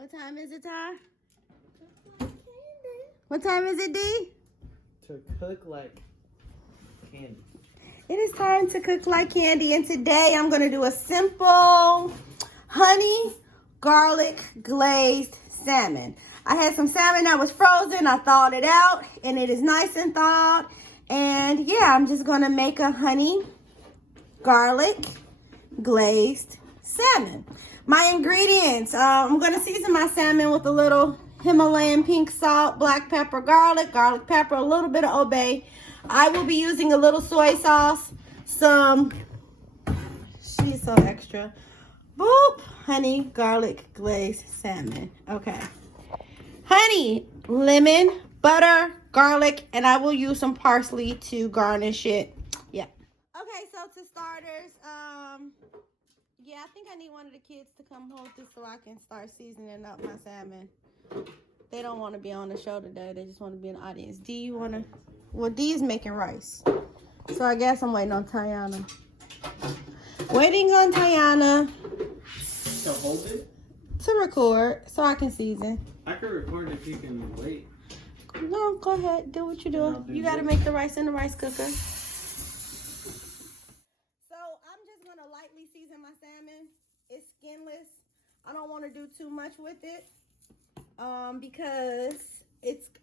What time is it, Ty? What time is it, D? To cook like candy. It is time to cook like candy, and today I'm going to do a simple honey garlic glazed salmon. I had some salmon that was frozen. I thawed it out, and it is nice and thawed. And yeah, I'm just going to make a honey garlic glazed salmon. My ingredients, I'm going to season my salmon with a little Himalayan pink salt, black pepper, garlic pepper, a little bit of obey. I will be using a little soy sauce, she's so extra, boop, honey garlic glazed salmon. Okay, honey, lemon, butter, garlic, and I will use some parsley to garnish it. Yeah. Okay, so to starters, yeah, I think I need one of the kids to come hold this so I can start seasoning up my salmon. They don't want to be on the show today. They just want to be in the audience. D, you want to? Well, D is making rice. So I guess I'm waiting on Tiana. Waiting on Tiana. To hold it? To record so I can season. I could record if you can wait. No, go ahead. Do what you're doing. You got to make the rice in the rice cooker. So I'm just going to lightly season my salmon. It's skinless. I don't want to do too much with it. Because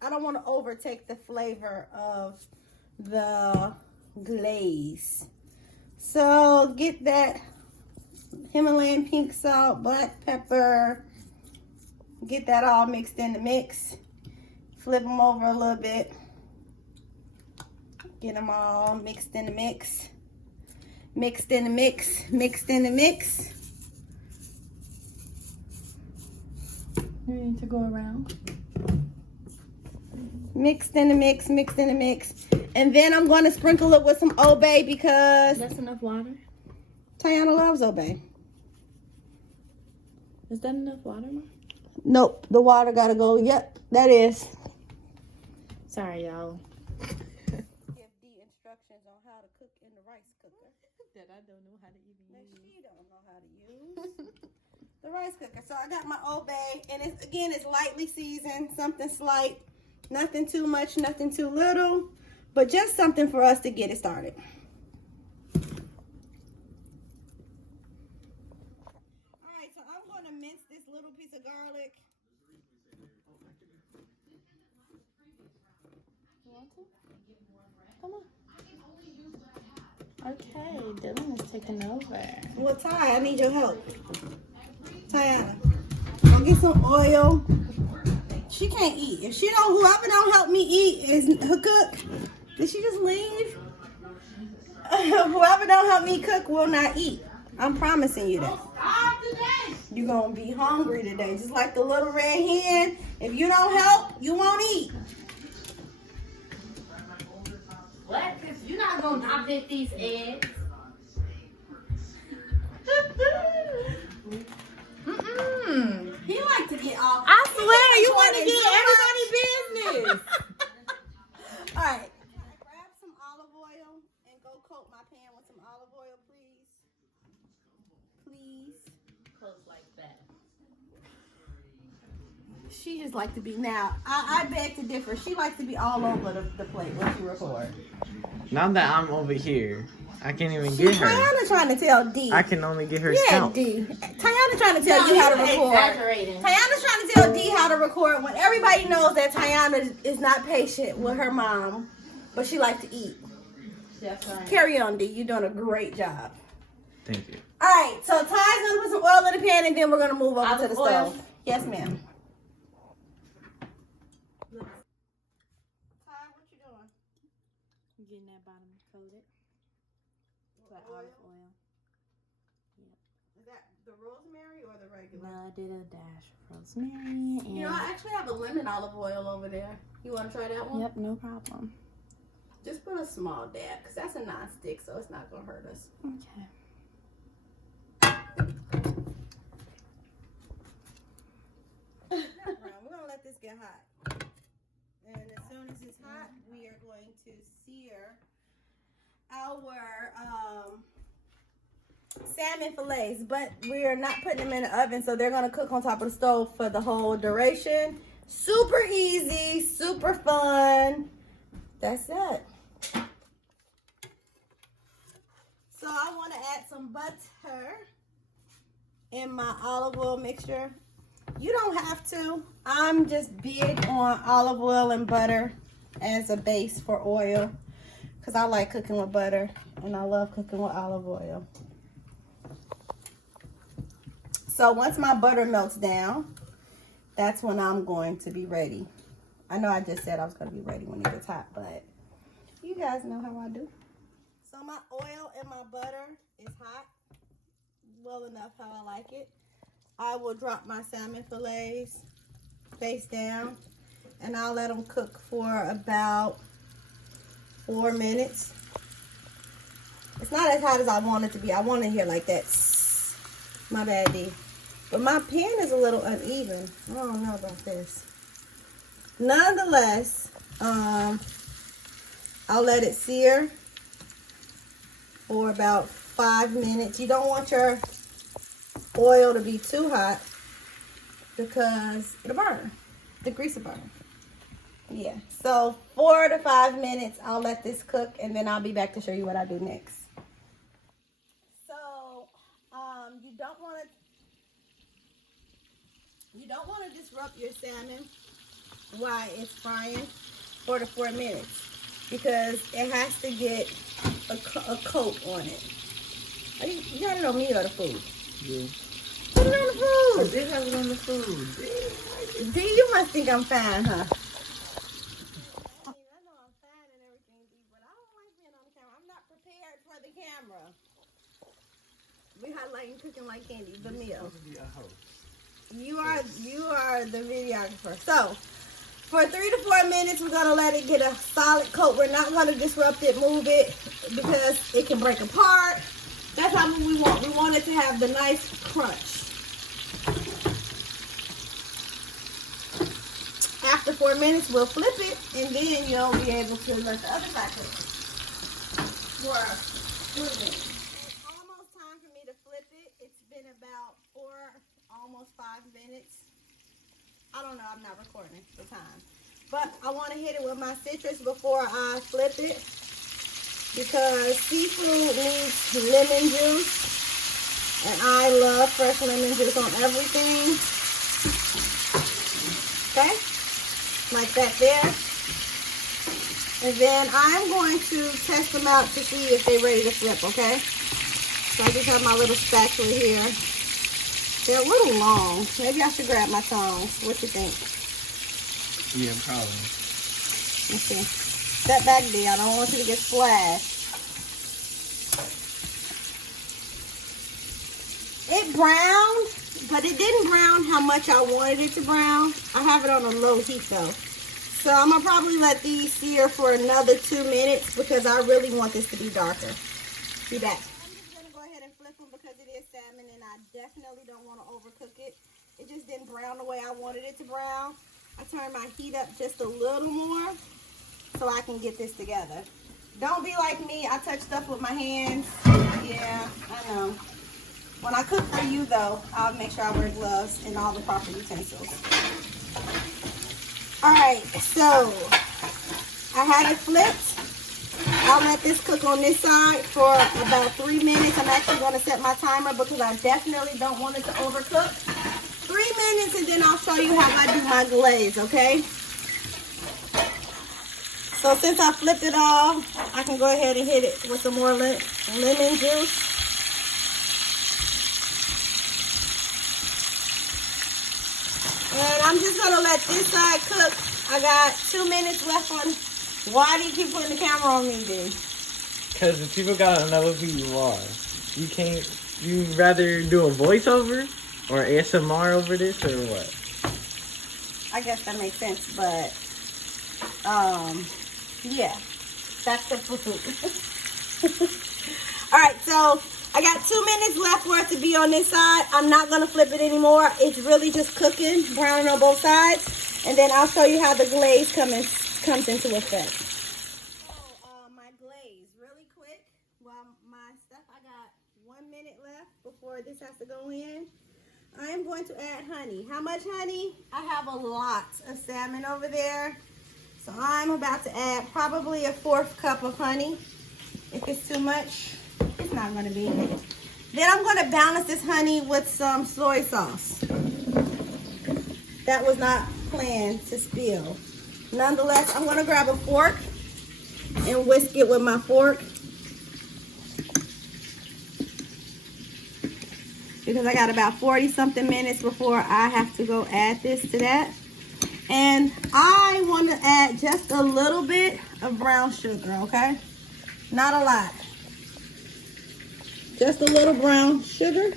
I don't want to overtake the flavor of the glaze. So get that Himalayan pink salt, black pepper, get that all mixed in the mix. Flip them over a little bit. Get them all mixed in the mix. Mixed in the mix, mixed in the mix. You need to go around. Mixed in the mix, mixed in the mix. And then I'm going to sprinkle it with some obey because... That's enough water? Tiana loves obey. Is that enough water, Mom? Nope, the water got to go. Yep, that is. Sorry, y'all. Give D instructions on how to cook in the rice cooker. That I don't know how to even That use. she don't know how to use. The rice cooker. So I got my obey, and it's lightly seasoned, something slight, nothing too much, nothing too little, but just something for us to get it started. All right, so I'm going to mince this little piece of garlic. You want to? Come on. Okay, Dylan is taking over. Well, Ty, I need your help. Tiana, go get some oil. She can't eat. If she don't, whoever don't help me eat is her cook. Did she just leave? Whoever don't help me cook will not eat. I'm promising you that. You're going to be hungry today. Just like the little red hen. If you don't help, you won't eat. What? You're not going to not pick these eggs. He like to get off. I swear, you want to get everybody's business. All right. Grab some olive oil and go coat my pan with some olive oil, please. Please. Close like that. She just like to be, now, I beg to differ. She likes to be all over the plate when she records. Now that I'm over here, I can't even get her. Tiana trying to tell D. I can only get her Yeah, scalp. D. Tiana trying to tell you how to record. Exaggerating. Tiana's trying to tell D how to record when everybody knows that Tiana is not patient with her mom, but she likes to eat. That's right. Carry on, D. You're doing a great job. Thank you. All right, so Ty's gonna put some oil in the pan, and then we're gonna move over to the Olive oil? stove. Yes, ma'am. Ty, what you doing? Getting that bottom coated. With olive oil. Is that the rosemary or the regular? I did a dash of rosemary and... You know, I actually have a lemon olive oil over there. You want to try that one? Yep, no problem. Just put a small dab, because that's a non-stick, so it's not going to hurt us. Okay. We're going to let this get hot. And as soon as it's hot, we are going to sear our salmon fillets, but we're not putting them in the oven, so they're gonna cook on top of the stove for the whole duration. Super easy, super fun. That's it. So I want to add some butter in my olive oil mixture. You don't have to. I'm just big on olive oil and butter as a base for oil because I like cooking with butter and I love cooking with olive oil. So once my butter melts down, that's when I'm going to be ready. I know I just said I was going to be ready when it gets hot, but you guys know how I do. So my oil and my butter is hot, well enough how I like it. I will drop my salmon fillets face down, and I'll let them cook for about 4 minutes. It's not as hot as I want it to be. I want to hear like that. My bad, D. But my pan is a little uneven. I don't know about this. Nonetheless, I'll let it sear for about 5 minutes. You don't want your oil to be too hot because it'll burn. The grease will burn. Yeah, so 4 to 5 minutes, I'll let this cook, and then I'll be back to show you what I do next. So, you don't want to disrupt your salmon while it's frying 4 to 4 minutes because it has to get a coat on it. You got it on me or the food? Yeah. Put it on the food. I did have it on the food. D, you must think I'm fine, huh? I know I'm fine and everything, D, but I don't like being on the camera. I'm not prepared for the camera. We highlighting cooking like candy, the meal. You are the videographer. So, for 3 to 4 minutes, we're gonna let it get a solid coat. We're not gonna disrupt it, move it, because it can break apart. That's how we want. We want it to have the nice crunch. After 4 minutes, we'll flip it, and then you'll be able to let the other side cook for 3 minutes. It's almost time for me to flip it. It's been about almost 5 minutes. I don't know, I'm not recording the time. But I want to hit it with my citrus before I flip it because seafood needs lemon juice. And I love fresh lemon juice on everything. Okay? Like that there. And then I'm going to test them out to see if they're ready to flip, okay? So I just have my little spatula here. They're a little long. Maybe I should grab my tongs. What you think? Yeah, probably. Let's see. Step back, D. I don't want you to get splashed. It browned, but it didn't brown how much I wanted it to brown. I have it on a low heat though. So I'm gonna probably let these sear for another 2 minutes because I really want this to be darker. Be back. I'm just gonna go ahead and flip them because it is salmon and I definitely don't want to overcook it. It just didn't brown the way I wanted it to brown. I turned my heat up just a little more so I can get this together. Don't be like me. I touch stuff with my hands. Yeah, I know. When I cook for you, though, I'll make sure I wear gloves and all the proper utensils. All right, so I had it flipped. I'll let this cook on this side for about 3 minutes. I'm actually going to set my timer because I definitely don't want it to overcook. 3 minutes, and then I'll show you how I do my glaze, okay? So since I flipped it all, I can go ahead and hit it with some more lemon juice. And I'm just going to let this side cook. I got 2 minutes left on. Why do you keep putting the camera on me, dude? Because the people gotta know who you are. You can't. You rather do a voiceover or ASMR over this or what? I guess that makes sense, but yeah, that's the food. All right, so I got 2 minutes left for it to be on this side. I'm not gonna flip it anymore. It's really just cooking, browning on both sides, and then I'll show you how the glaze comes into effect. So my glaze, really quick. Well, my stuff, I got 1 minute left. before this has to go in. I am going to add honey. How much honey? I have a lot of salmon over there. So I'm about to add probably a 1/4 cup of honey. If it's too much, it's not gonna be. Then I'm gonna balance this honey with some soy sauce. That was not planned to spill. Nonetheless, I'm gonna grab a fork and whisk it with my fork. Because I got about 40 something minutes before I have to go add this to that. And I want to add just a little bit of brown sugar, okay? Not a lot. Just a little brown sugar.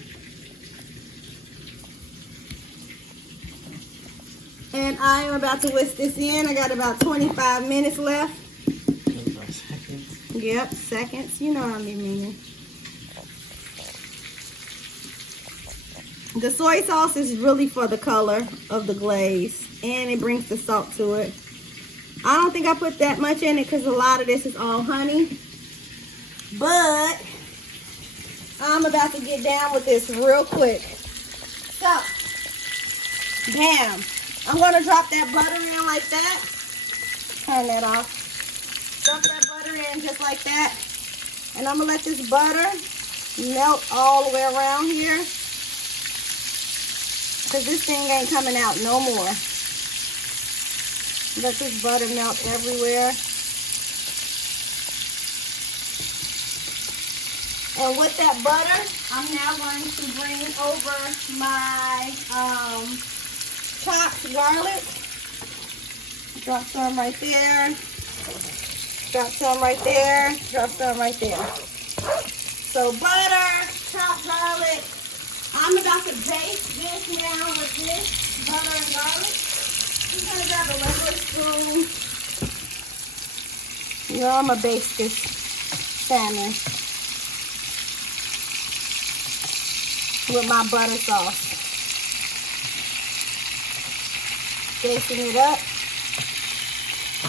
And I am about to whisk this in. I got about 25 minutes left. 25 seconds. Yep, seconds. You know what I mean. The soy sauce is really for the color of the glaze, and it brings the salt to it. I don't think I put that much in it because a lot of this is all honey. But I'm about to get down with this real quick. So, bam. I'm going to drop that butter in like that. Turn that off. Drop that butter in just like that. And I'm going to let this butter melt all the way around here. Because this thing ain't coming out no more. Let this butter melt everywhere. And with that butter, I'm now going to bring over my chopped garlic. Drop some right there. Drop some right there. Drop some right there. So butter, chopped garlic. I'm about to baste this now with this butter and garlic. I'm gonna grab a regular spoon. You know, I'm gonna baste this salmon with my butter sauce. Basting it up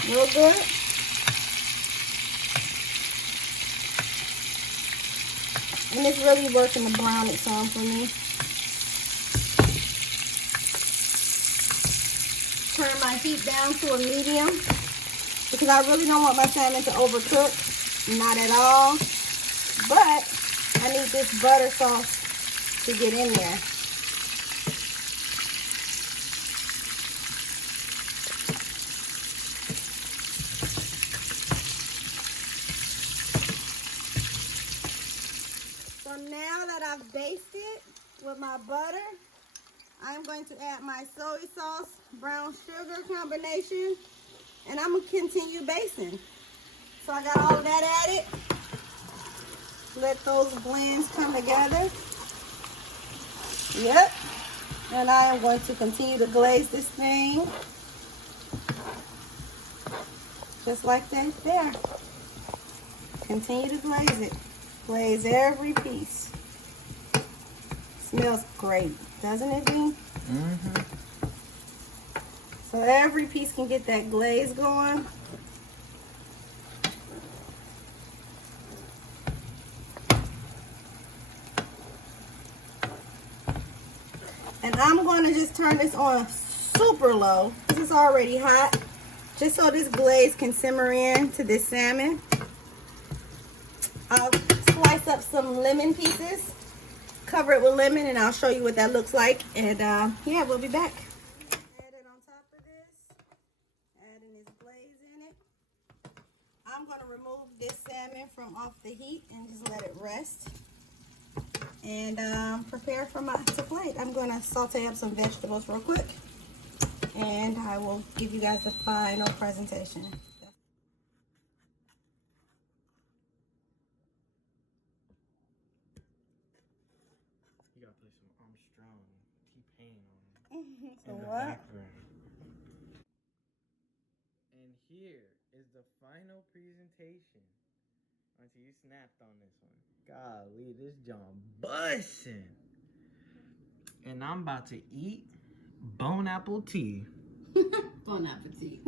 real good. And it's really working to brown it some for me. Turn my heat down to a medium because I really don't want my salmon to overcook. Not at all. But I need this butter sauce to get in there. So now that I've basted with my butter, I'm going to add my soy sauce, brown sugar combination, and I'm going to continue basting. So I got all of that added. Let those blends come together. Yep. And I am going to continue to glaze this thing. Just like that there. Continue to glaze it. Glaze every piece. Smells great, doesn't it, Dean? Mm-hmm. So every piece can get that glaze going. And I'm going to just turn this on super low. This is already hot. Just so this glaze can simmer in to this salmon. I'll slice up some lemon pieces. Cover it with lemon and I'll show you what that looks like. And yeah, we'll be back. Add it on top of this. Adding this glaze in it. I'm going to remove this salmon from off the heat and just let it rest. And prepare for my plate. I'm going to saute up some vegetables real quick. And I will give you guys the final presentation. You gotta play some Armstrong, T-Pain on So in the what? background. And here is the final presentation. Until you snapped on this one. Golly, this John bussin'. And I'm about to eat Bon Apple Tea. Bon appetit.